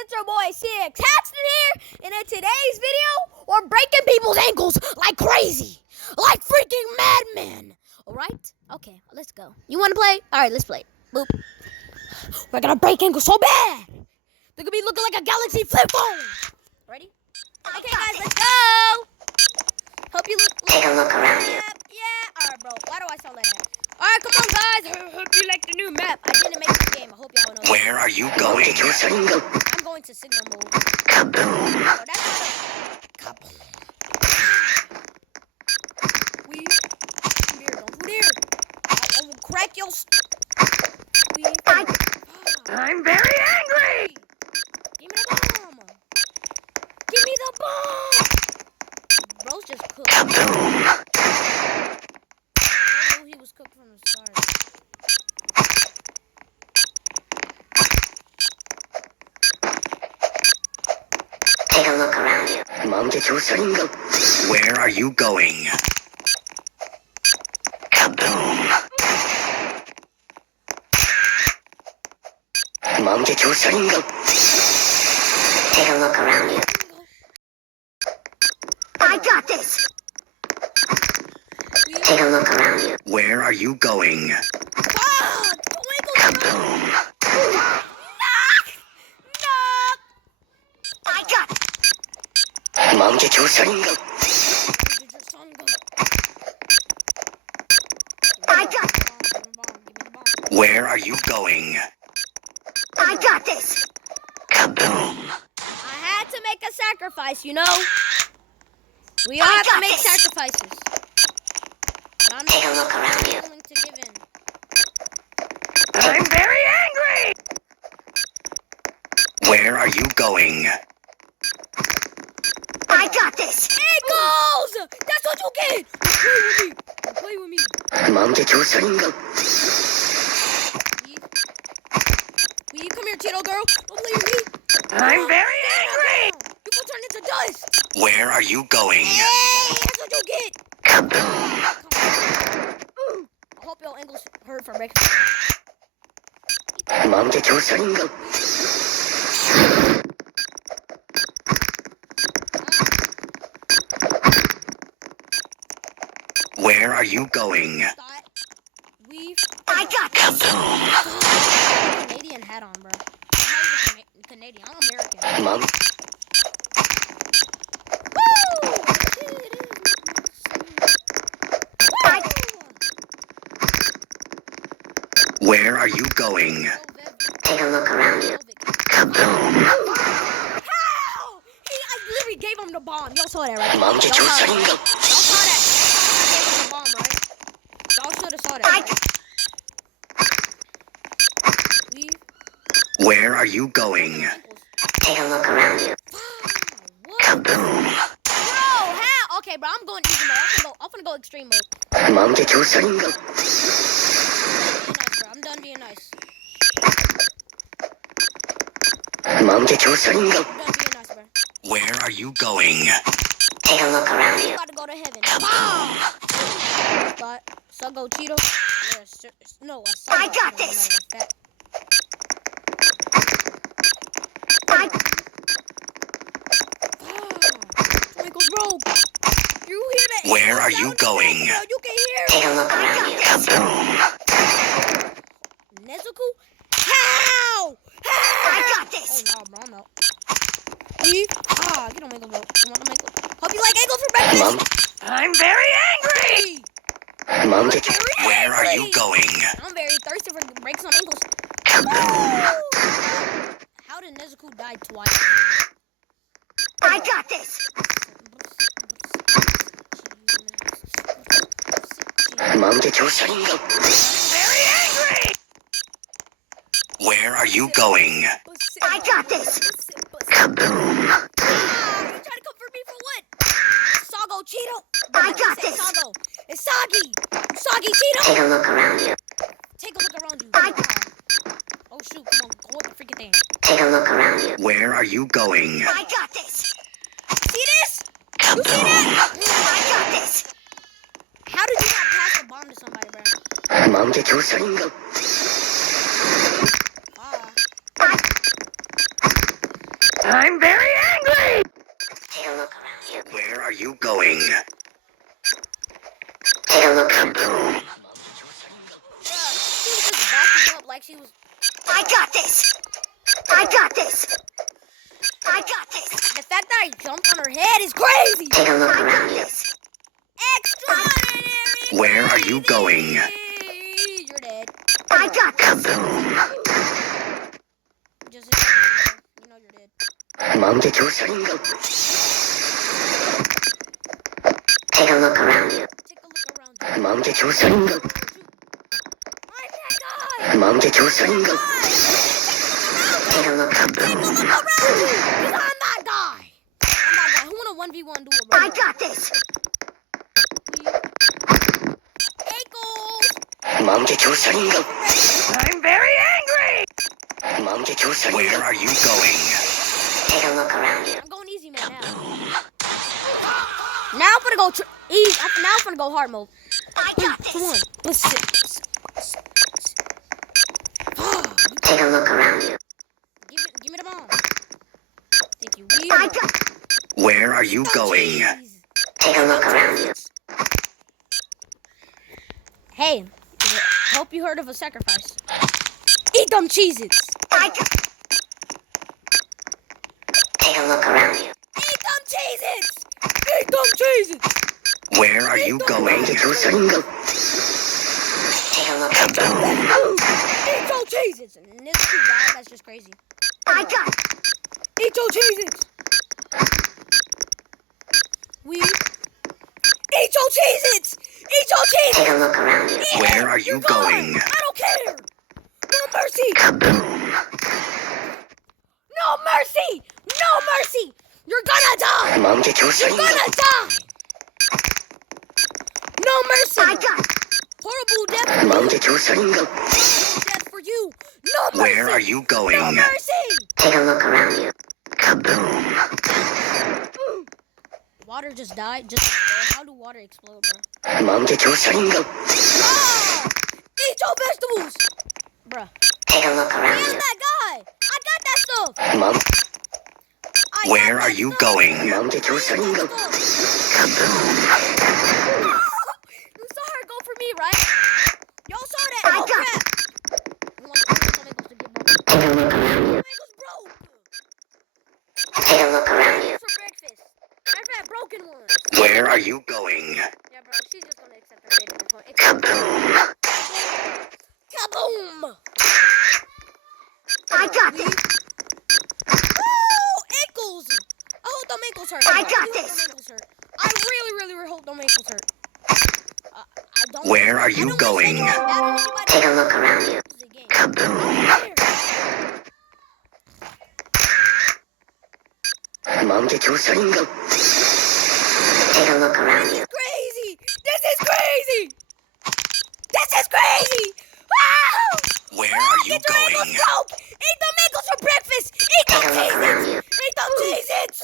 it's your boy CX Haxton here, and in today's video, we're breaking people's ankles like crazy, like freaking madmen. Alright? Okay, let's go. You wanna play? Alright, let's play. Boop. We're gonna break ankles so bad! They're gonna be looking like a Galaxy flip phone! Ready? Okay guys, let's go! Hope you look Take a look around you. Yeah, alright bro, why do I sound like that? Alright, come on guys, hope you like the new map. I didn't make this game, I hope y'all know. Where are you going? I'm going to signal mode. Kaboom. Oh, that's not a... Kaboom. Don't you dare. I will crack your... I'm very angry. Give me the bomb. Give me the bomb. Bro's just cooked. Kaboom. I knew he was cooked from the start. Take a look around you. Where are you going? Kaboom. Take a look around you. I got this. Take a look around you. Where are you going? Kaboom. I got it. I got it. Where are you going? I got this. Kaboom. I had to make a sacrifice, you know? We all have to make sacrifices. I'm Take a look around you. willing to give in. I'm very angry. Where are you going? I got this. Ankles! That's what you get! Don't play with me. Will you come here, Cheeto girl? Don't play with me. I'm very angry. You will turn into dust. Where are you going? Hey, that's what you get. Kaboom. I hope your ankles hurt for breakfast. Where are you going? I got Kaboom. Canadian hat on, bro. I'm not even Canadian. I'm American. Mom. Where are you going? Take a look around you. Kaboom. How? I literally gave him the bomb. Y'all saw that, right? Mom, Y'all saw that. Y'all saw that. I gave him the bomb, right? Y'all should have saw that. Right? Where are you going? Take a look around you. Kaboom. Bro, how? Okay, bro, I'm going easy mode. I'm gonna go extreme mode. Mom, Be nice, bro. I'm done being nice. Mom, I'm done being nice, bro. where are you going? Take a look around I'm you. about to go to heaven. Kaboom. But so go Cheeto. Yes, no, I got this. Michael, bro. You hear that? Where are you going? Bro, you can hear. Take a look around you. Kaboom. Nezuko? How? I got this. Oh no, bro, no. Get on Michael, bro. You want to Michael? Hope you like ankles for breakfast. Mom, I'm very angry. Mom, where are you going? I'm very thirsty for breaks on ankles. Kaboom. How did Nezuko die twice? I got this. Mom, very angry. Where are you going? I got this. Kaboom. You trying to come for me for what? Sago Cheeto. I got this. Sago. It's Soggy. Soggy Cheeto. Take a look around you. Take a look around you. Oh shoot, come on, go with the freaking thing. Take a look around you. Where are you going? I got this. See this? Kaboom. You see that? I got this. How did you not pass the bomb to somebody, bro? Mom, I'm very angry! Take a look around you. Where are you going? Take a look around you. She was just backing up like she was. I got this! I got this! I got this! The fact that I jumped on her head is crazy! Take a look around you. Extraordinary! Where are you going? You're dead. I got kaboom! Just you know you're dead. Take a look around you. Take a look around you. I'm that guy! Take a look Take a look kaboom! around you! 'Cause I'm that guy! I'm that guy. Who wanna 1v1 duel, bro? I got this! Ankles! I'm very angry! Where are you going? Take a look around you. I'm going easy mode now. Now I'm gonna go easy. Now I'm gonna go hard mode. I got Come on. this! Take a look around you. Give me the bomb. Thank you. I got. Where are you going? Take a look around you. Hey, hope you heard of a sacrifice. Eat them Cheez-Its. I got. Take a look around you. Eat them Cheez-Its. Eat them Cheez-Its. Where are you going? Take a look around you. Eat your Cheez-Its. And this two guys, that's just crazy. I got. Eat your Cheez-Its. Eat your Cheez-Its. Eat your Cheez-Its. Take a look around you. Where are you going? I don't care. No mercy. Kaboom! No mercy. No mercy. You're gonna die. You're gonna die. No mercy. I got. Horrible death for you. Horrible death for you. No mercy. Where are you going? No mercy. Take a look around you. Kaboom! Water just died. Just how do water explode, bro? Oh! Eat your vegetables, bruh. Take a look around Where's you. that guy? I got that stuff. I Where got are that you stuff. going? I got that stuff. Kaboom! You saw her go for me, right? Y'all saw that. I Oh got crap! You want tomatoes to get broke? Take a look around you. Tomatoes broke. Take a look around you. For breakfast. I've had broken ones. Where are you going? Yeah, bro. She's just gonna accept her fate at this point. Kaboom! Kaboom! I got this. Woo! Ankles! I hope them ankles hurt. I really got hope this. them ankles hurt. I really hope them ankles hurt. I don't. Where are I you don't going? wish anyone bad on anybody. Take a look around you. This is a game. Kaboom! Take a look around This you. is crazy! This is crazy! This is crazy! Wow! Where are you Get your ankles going? broke! Eat them ankles for breakfast! Eat them Take a look around Cheez-Its! you. Eat them Cheez-Its!